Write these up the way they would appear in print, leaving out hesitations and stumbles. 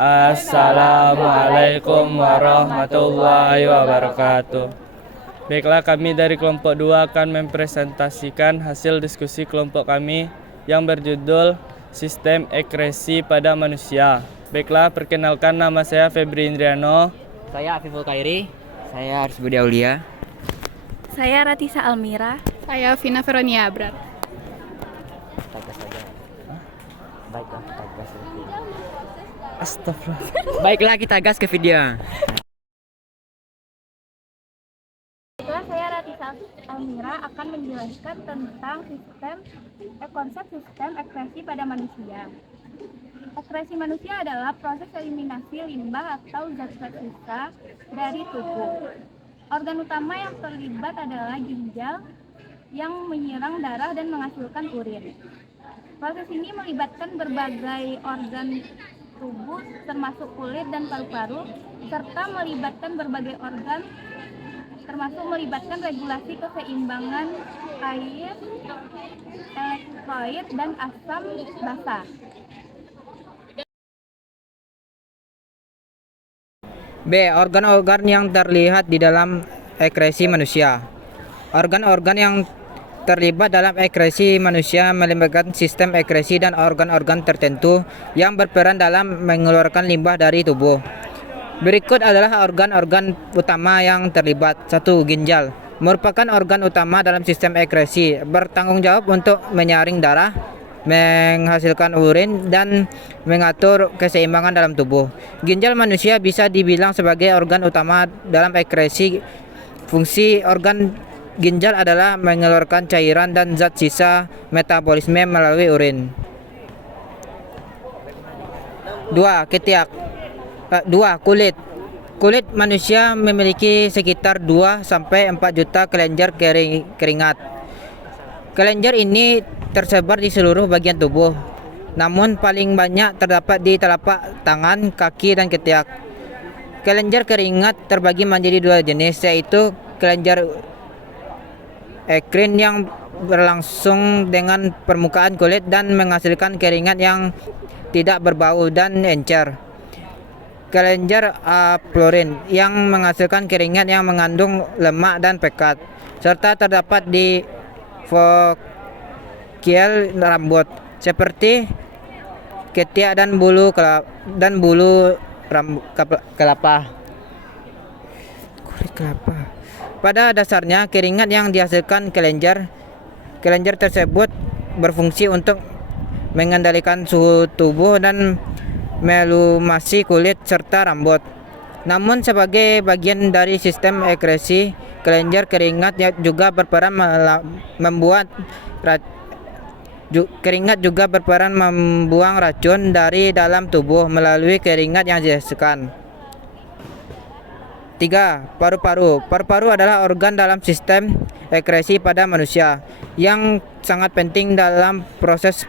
Assalamualaikum warahmatullahi wabarakatuh. Baiklah, kami dari kelompok 2 akan mempresentasikan hasil diskusi kelompok kami yang berjudul Sistem Ekresi pada Manusia. Baiklah, perkenalkan, nama saya Febri Indriano. Saya Afiful Khairi. Saya Aris Budi Aulia. Saya Ratisa Almira. Saya Vina Veronia Abrar. Tagas saja. Baiklah, kita gas ke video. Astagfirullah. Baiklah, kita gas ke video. Baiklah, saya Ratisa Almira akan menjelaskan tentang konsep sistem ekskresi pada manusia. Ekskresi manusia adalah proses eliminasi limbah atau zat-zat sisa dari tubuh. Organ utama yang terlibat adalah ginjal yang menyerang darah dan menghasilkan urin. Proses ini melibatkan berbagai organ tubuh termasuk kulit dan paru-paru, serta melibatkan berbagai organ termasuk melibatkan regulasi keseimbangan air, elektrolit, dan asam basa. B. Organ-organ yang terlihat di dalam ekskresi manusia. Organ-organ yang terlibat dalam ekskresi manusia melibatkan sistem ekskresi dan organ-organ tertentu yang berperan dalam mengeluarkan limbah dari tubuh. Berikut adalah organ-organ utama yang terlibat. 1. Ginjal merupakan organ utama dalam sistem ekskresi, bertanggung jawab untuk menyaring darah, menghasilkan urin, dan mengatur keseimbangan dalam tubuh. Ginjal manusia bisa dibilang sebagai organ utama dalam ekskresi. Fungsi organ ginjal adalah mengeluarkan cairan dan zat sisa metabolisme melalui urin. 2. Ketiak. 2. Kulit. Kulit manusia memiliki sekitar 2-4 juta kelenjar keringat. Kelenjar ini tersebar di seluruh bagian tubuh, namun paling banyak terdapat di telapak tangan, kaki, dan ketiak. Kelenjar keringat terbagi menjadi 2 jenis, yaitu kelenjar ekrin yang berlangsung dengan permukaan kulit dan menghasilkan keringat yang tidak berbau, dan encer. Kelenjar aflorin yang menghasilkan keringat yang mengandung lemak dan pekat, serta terdapat di fokiel rambut seperti ketiak dan bulu kelapa. Kulit kelapa. Pada dasarnya, keringat yang dihasilkan kelenjar tersebut berfungsi untuk mengendalikan suhu tubuh dan melumasi kulit serta rambut. Namun sebagai bagian dari sistem ekskresi, kelenjar keringat juga berperan membuang racun dari dalam tubuh melalui keringat yang dihasilkan. 3. Paru-paru. Paru-paru adalah organ dalam sistem ekskresi pada manusia yang sangat penting dalam proses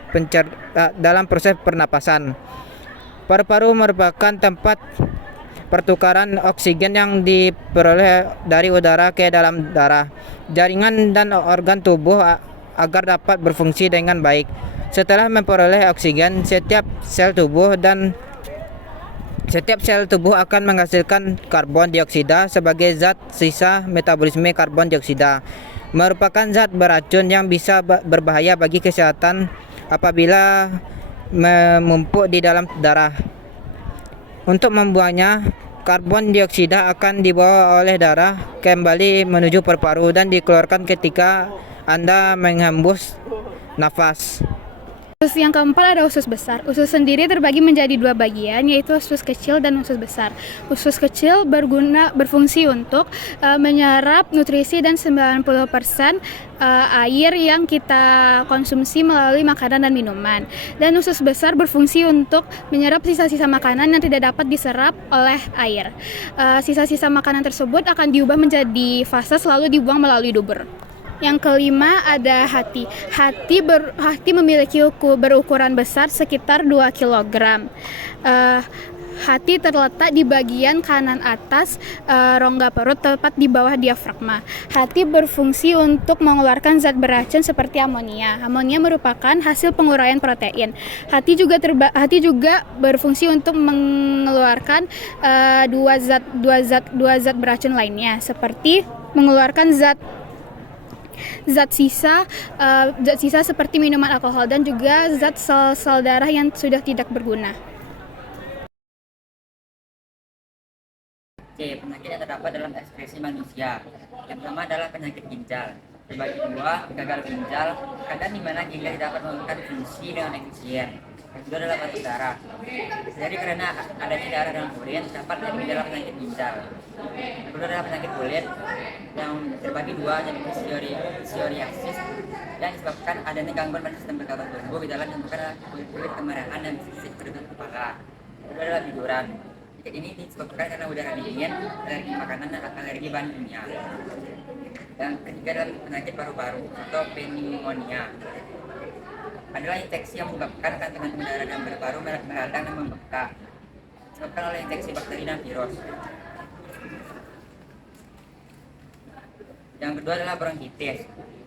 pernapasan. Paru-paru merupakan tempat pertukaran oksigen yang diperoleh dari udara ke dalam darah, jaringan, dan organ tubuh agar dapat berfungsi dengan baik. Setelah memperoleh oksigen, setiap sel tubuh akan menghasilkan karbon dioksida sebagai zat sisa metabolisme. Karbon dioksida merupakan zat beracun yang bisa berbahaya bagi kesehatan apabila menumpuk di dalam darah. Untuk membuangnya, karbon dioksida akan dibawa oleh darah kembali menuju paru-paru dan dikeluarkan ketika Anda menghembus nafas. Usus yang keempat ada usus besar. Usus sendiri terbagi menjadi 2 bagian, yaitu usus kecil dan usus besar. Usus kecil berfungsi untuk menyerap nutrisi dan 90% air yang kita konsumsi melalui makanan dan minuman. Dan usus besar berfungsi untuk menyerap sisa-sisa makanan yang tidak dapat diserap oleh air. Sisa-sisa makanan tersebut akan diubah menjadi fase lalu dibuang melalui dubur. Yang kelima ada hati. Hati memiliki berukuran besar sekitar 2 kg. Hati terletak di bagian kanan atas rongga perut, tepat di bawah diafragma. Hati berfungsi untuk mengeluarkan zat beracun seperti amonia. Amonia merupakan hasil penguraian protein. Hati juga berfungsi untuk mengeluarkan dua zat beracun lainnya, seperti mengeluarkan zat sisa seperti minuman alkohol, dan juga zat sel darah yang sudah tidak berguna. C. Penyakit yang terdapat dalam ekskresi manusia. Yang pertama adalah penyakit ginjal. Terbagi dua, gagal ginjal, keadaan di mana ginjal tidak dapat melakukan fungsi dengan efisien. Yang kedua adalah batuk darah. Jadi karena adanya darah dalam urin, dapat terjadi dalam penyakit ginjal. Yang kedua adalah penyakit kulit yang terbagi dua, yaitu psoriasis yang disebabkan adanya gangguan pada sistem kekebalan tubuh. Gejala yang bukan adalah kulit kemerahan dan sisik perut kepala. Yang kedua adalah biduran. Penyakit ini disebabkan karena udara dingin, alergi makanan, dan alergi bahan kimia. Yang ketiga adalah penyakit paru-paru atau pneumonia. Adalah infeksi yang menyebabkan kandungan udara dalam paru-paru meradang dan membengkak, disebabkan oleh infeksi bakteri dan virus. Yang kedua adalah bronkitis.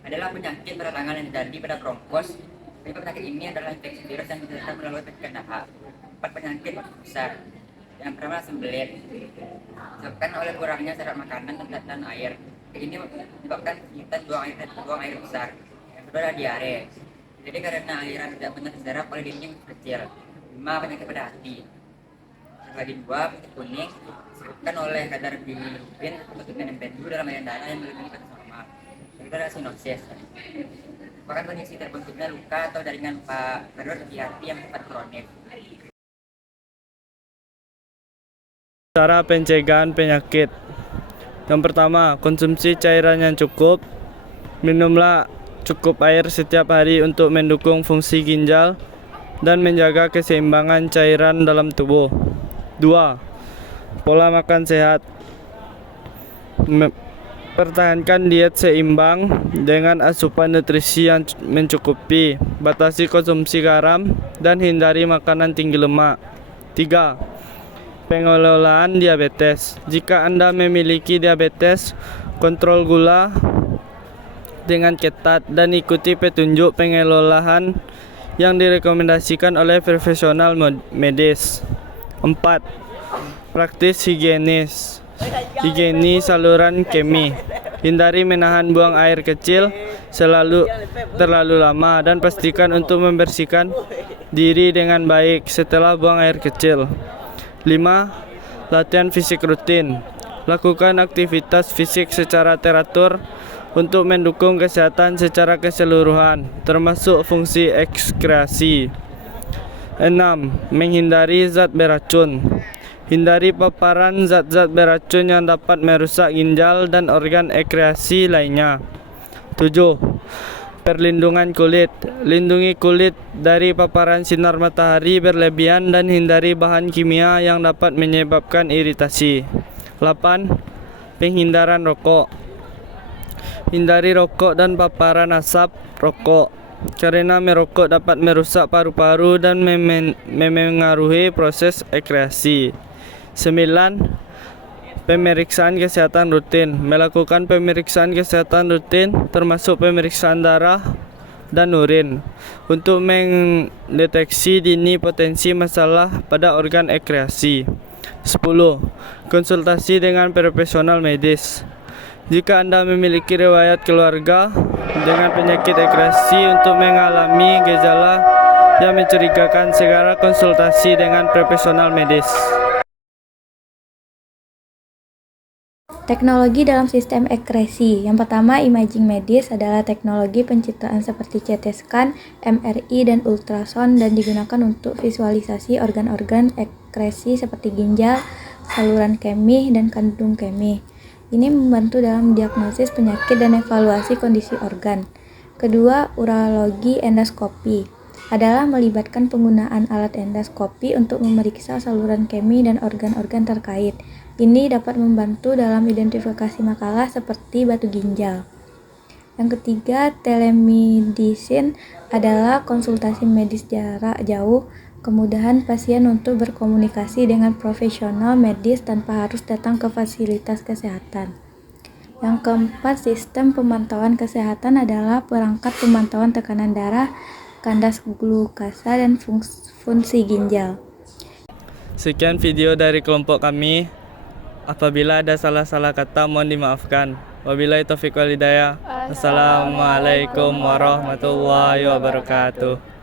Adalah penyakit peradangan yang terjadi pada bronkos. Penyebab penyakit ini adalah infeksi virus yang diterima melalui percikan dahak. 4 penyakit besar. Yang pertama sembelit, disebabkan oleh kurangnya syarat makanan dan air. Ini menyebabkan kita buang air besar. Yang kedua adalah diare. Jadi karena airan tidak benar diserap oleh dinding kecil. 5. Penyakit pada hati. Terbagi 2, penyakit kuning, disebabkan oleh kadar bilirubin atau vitamin B2 dalam aliran darah yang melebihi batas normal. Yang kedua adalah sinosis. Merupakan kondisi terbentuknya luka atau jaringan parut di hati yang bersifat kronis. Cara pencegahan penyakit. Yang pertama, konsumsi cairan yang cukup. Minumlah cukup air setiap hari untuk mendukung fungsi ginjal dan menjaga keseimbangan cairan dalam tubuh. 2. Pola makan sehat. Pertahankan diet seimbang dengan asupan nutrisi yang mencukupi. Batasi konsumsi garam dan hindari makanan tinggi lemak. 3. Pengelolaan diabetes. Jika Anda memiliki diabetes, kontrol gula dengan ketat dan ikuti petunjuk pengelolaan yang direkomendasikan oleh profesional medis. 4. Praktis higienis. Higieni saluran kemih. Hindari menahan buang air kecil terlalu lama dan pastikan untuk membersihkan diri dengan baik setelah buang air kecil. 5. Latihan fisik rutin. Lakukan aktivitas fisik secara teratur untuk mendukung kesehatan secara keseluruhan, termasuk fungsi ekskresi. 6. Menghindari zat beracun. Hindari paparan zat-zat beracun yang dapat merusak ginjal dan organ ekskresi lainnya. 7. Perlindungan kulit. Lindungi kulit dari paparan sinar matahari berlebihan dan hindari bahan kimia yang dapat menyebabkan iritasi. 8. Penghindaran rokok. Hindari rokok dan paparan asap rokok, karena merokok dapat merusak paru-paru dan memengaruhi proses ekskresi. 9. Pemeriksaan kesehatan rutin. Melakukan pemeriksaan kesehatan rutin termasuk pemeriksaan darah dan urin untuk mendeteksi dini potensi masalah pada organ ekskresi. 10. Konsultasi dengan profesional medis. Jika Anda memiliki riwayat keluarga dengan penyakit ekskresi untuk mengalami gejala yang mencurigakan, segera konsultasi dengan profesional medis. Teknologi dalam sistem ekskresi. Yang pertama, imaging medis adalah teknologi pencitraan seperti CT scan, MRI, dan ultrasound dan digunakan untuk visualisasi organ-organ ekskresi seperti ginjal, saluran kemih, dan kandung kemih. Ini membantu dalam diagnosis penyakit dan evaluasi kondisi organ. Kedua, urologi endoskopi adalah melibatkan penggunaan alat endoskopi untuk memeriksa saluran kemih dan organ-organ terkait. Ini dapat membantu dalam identifikasi makalah seperti batu ginjal. Yang ketiga, telemedicine adalah konsultasi medis jarak jauh. kemudahan pasien untuk berkomunikasi dengan profesional medis tanpa harus datang ke fasilitas kesehatan. Yang keempat, sistem pemantauan kesehatan adalah perangkat pemantauan tekanan darah, kadar glukasa, dan fungsi ginjal. Sekian video dari kelompok kami. Apabila ada salah-salah kata mohon dimaafkan. Wabillahi taufiq wal hidayah. Assalamualaikum warahmatullahi wabarakatuh.